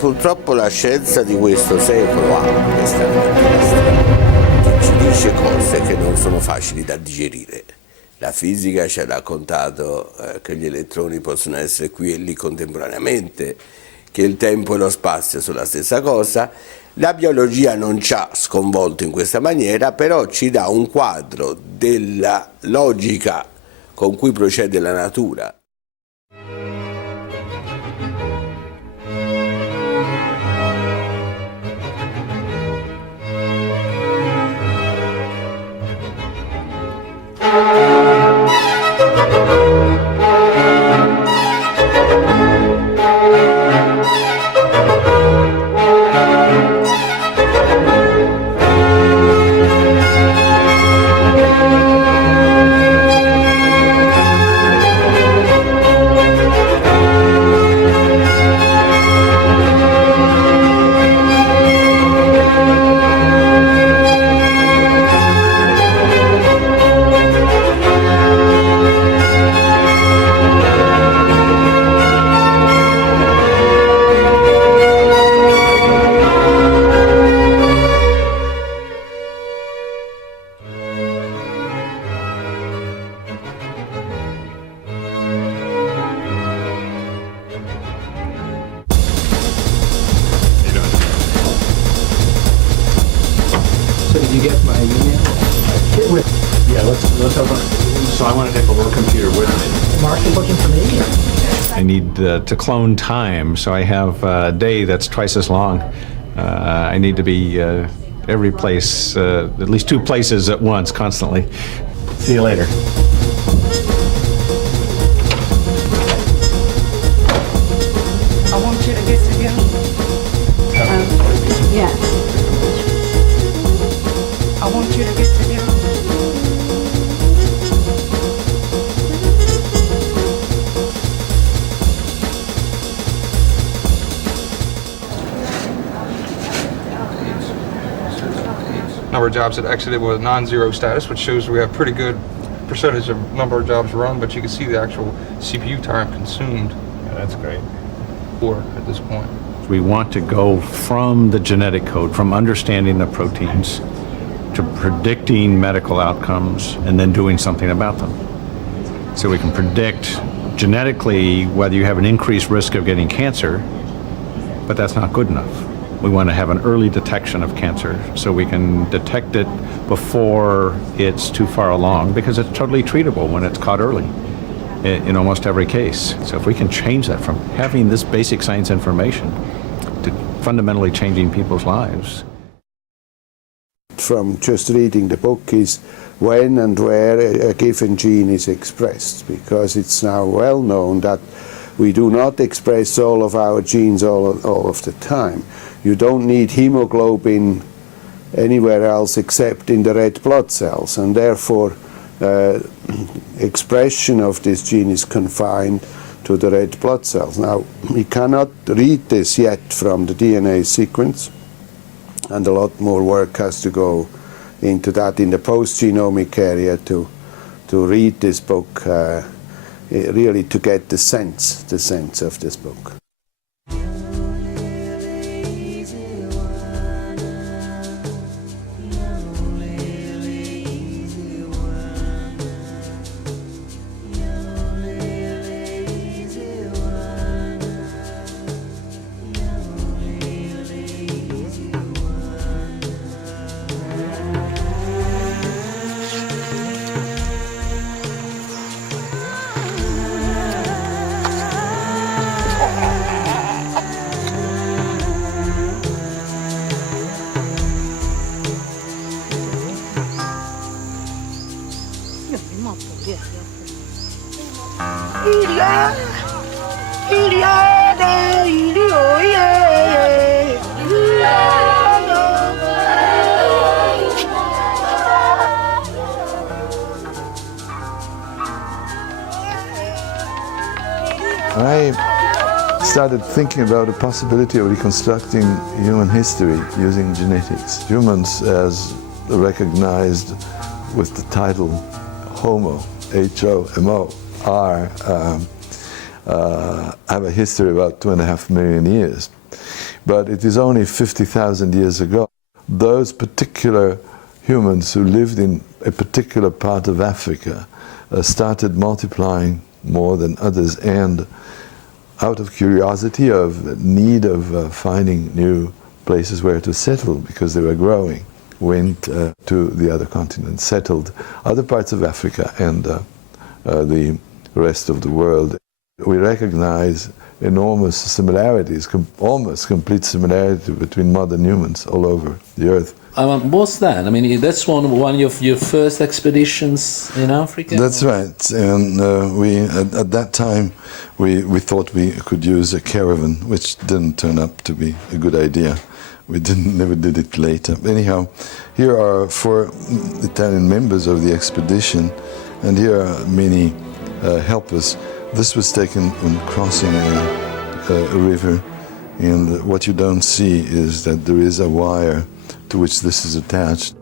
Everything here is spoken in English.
purtroppo la scienza di questo secolo ha questa caratteristica, che ci dice cose che non sono facili da digerire. La fisica ci ha raccontato che gli elettroni possono essere qui e lì contemporaneamente, che il tempo e lo spazio sono la stessa cosa. La biologia non ci ha sconvolto in questa maniera, però ci dà un quadro della logica con cui procede la natura. So did you get my email? Yeah, let's have a... So I want to take a little computer with me. Mark, you're looking for me? I need to clone time, so I have a day that's twice as long. I need to be every place, at least 2 places at once, constantly. See you later. I want you to get together. Yeah. I want you to get together. Number of jobs that exited with non-zero status, which shows we have pretty good percentage of number of jobs run, but you can see the actual CPU time consumed. Yeah, that's great. At this point. We want to go from the genetic code, from understanding the proteins, to predicting medical outcomes and then doing something about them. So we can predict genetically whether you have an increased risk of getting cancer, but that's not good enough. We want to have an early detection of cancer so we can detect it before it's too far along, because it's totally treatable when it's caught early in almost every case. So if we can change that from having this basic science information to fundamentally changing people's lives. From just reading the book is when and where a given gene is expressed, because it's now well known that we do not express all of our genes all of the time. You don't need hemoglobin anywhere else except in the red blood cells, and therefore expression of this gene is confined to the red blood cells. Now, we cannot read this yet from the DNA sequence, and a lot more work has to go into that in the post-genomic area to read this book, really to get the sense of this book. I started thinking about the possibility of reconstructing human history using genetics. Humans, as recognized with the title Homo, H-O-M-O, are have a history about 2.5 million years. But it is only 50,000 years ago. Those particular humans who lived in a particular part of Africa started multiplying more than others, and out of curiosity, of need of finding new places where to settle because they were growing, went to the other continents, settled other parts of Africa and the rest of the world. We recognize enormous similarities, almost complete similarity between modern humans all over the earth. What's that? I mean, that's one of your first expeditions in Africa? That's right. And we, at that time, we thought we could use a caravan, which didn't turn up to be a good idea. We never did it later. Anyhow, here are 4 Italian members of the expedition, and here are many helpers. This was taken when crossing a river, and what you don't see is that there is a wire to which this is attached.